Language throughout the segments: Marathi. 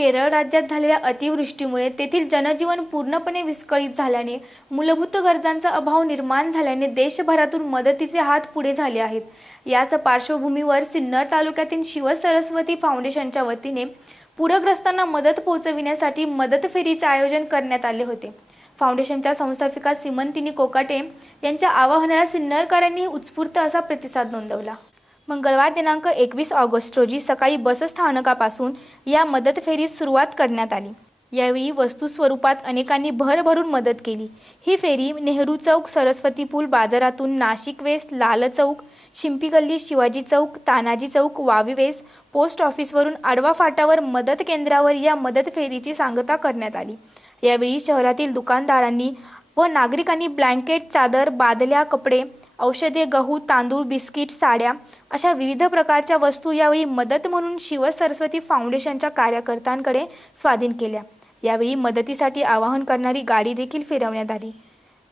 केरळ राज्यात झालेल्या अतिवृष्टीमुळे तेथील जनजीवन पूर्णपणे विस्कळीत झाल्याने मूलभूत गरजांचा अभाव निर्माण झाल्याने देशभरातून मदतीचे हात पुढे झाले आहेत. याच पार्श्वभूमीवर सिन्नर तालुक्यातील शिव सरस्वती फाउंडेशनच्या वतीने पूरग्रस्तांना मदत पोहोचविण्यासाठी मदत फेरीचे आयोजन करण्यात आले होते. फाउंडेशनच्या संस्थापिका सिमंतिनी कोकाटे यांच्या आवाहनाला सिन्नरकरांनी उत्स्फूर्त असा प्रतिसाद नोंदवला. मंगळवार दिनांक एकवीस ऑगस्ट रोजी सकाळी बसस्थानकापासून या मदत फेरीस सुरुवात करण्यात आली. यावेळी वस्तू स्वरूपात अनेकांनी भरभरून मदत केली. ही फेरी नेहरू चौक सरस्वती पूल बाजारातून नाशिक वेस्ट लाल चौक शिंपी गल्ली शिवाजी चौक तानाजी चौक वावी वेस पोस्ट ऑफिसवरून आडवा फाटावर मदत केंद्रावर या मदत फेरीची सांगता करण्यात आली. यावेळी शहरातील दुकानदारांनी व नागरिकांनी ब्लँकेट चादर बादल्या कपडे औषधे गहू तांदूळ बिस्किट साड्या अशा विविध प्रकारच्या वस्तू यावेळी मदत म्हणून शिव सरस्वती फाउंडेशनच्या कार्यकर्त्यांकडे स्वाधीन केल्या. यावेळी मदतीसाठी आवाहन करणारी गाडी देखील फिरवण्यात आली.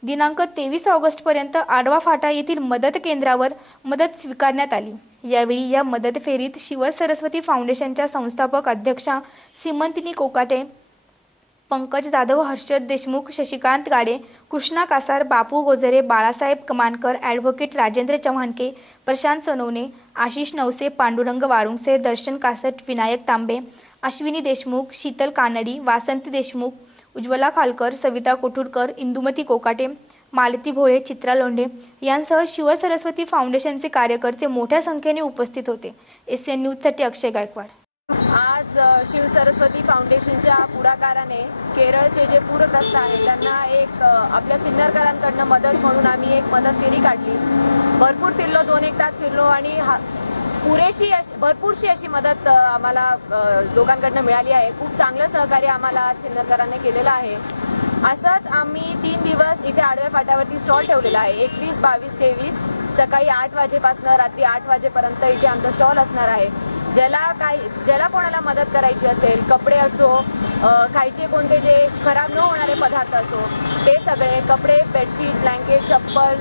दिनांक तेवीस ऑगस्टपर्यंत आडवा फाटा येथील मदत केंद्रावर मदत स्वीकारण्यात आली. यावेळी या मदत फेरीत शिव सरस्वती फाउंडेशनच्या संस्थापक अध्यक्षा सिमंतिनी कोकाटे पंकज जाधव हर्षद देशमुख शशिकांत गाडे कृष्णा कासार बापू गोजरे बाळासाहेब कमानकर ॲडव्होकेट राजेंद्र चव्हाणके प्रशांत सोनवणे आशिष नवसे पांडुरंग वारुंगसे दर्शन कासट विनायक तांबे अश्विनी देशमुख शीतल कानडी वासंती देशमुख उज्ज्वला खालकर सविता कोठुरकर इंदुमती कोकाटे मालती भोळे चित्रा लोंढे यांसह शिवसरस्वती फाउंडेशनचे कार्यकर्ते मोठ्या संख्येने उपस्थित होते. एस एन न्यूजसाठी अक्षय गायकवाड. शिवसरस्वती शिव सरस्वती फाउंडेशनच्या पुढाकाराने केरळचे जे पूरग्रस्त आहेत त्यांना एक आपल्या सिन्नरकरांकडनं मदत म्हणून आम्ही एक मदत फेरी काढली. भरपूर फिरलो दोन एक तास फिरलो आणि हा पुरेशी अशी भरपूरशी अशी मदत आम्हाला लोकांकडनं मिळाली आहे. खूप चांगलं सहकार्य आम्हाला आज सिन्नरकरांनी केलेलं आहे. असंच आम्ही तीन दिवस इथे आडव्या फाट्यावरती स्टॉल ठेवलेला आहे. एकवीस बावीस तेवीस सकाळी आठ वाजेपासनं रात्री आठ वाजेपर्यंत इथे आमचा स्टॉल असणार आहे. ज्याला काही ज्याला कोणाला मदत करायची असेल कपडे असो काहीचे खायचे कोणते जे खराब न होणारे पदार्थ असो ते सगळे कपडे बेडशीट ब्लँकेट चप्पल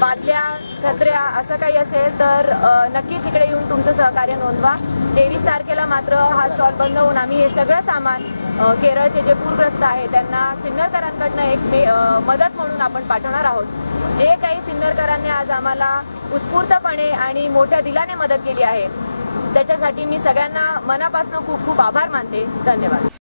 बादल्या छत्र्या असं काही असेल तर नक्कीच इकडे येऊन तुमचं सहकार्य नोंदवा. तेवीस तारखेला मात्र हा स्टॉल बंद होऊन आम्ही हे सगळं सामान केरळचे जे पूरग्रस्त आहे त्यांना सिन्नरकरांकडनं एक मदत म्हणून आपण पाठवणार आहोत. जे काही सिन्नरकरांनी आज आम्हाला उत्स्फूर्तपणे आणि मोठ्या दिलाने मदत केली आहे त्याच्यासाठी मी सगळ्यांना मनापासून खूप खूप आभार मानते. धन्यवाद.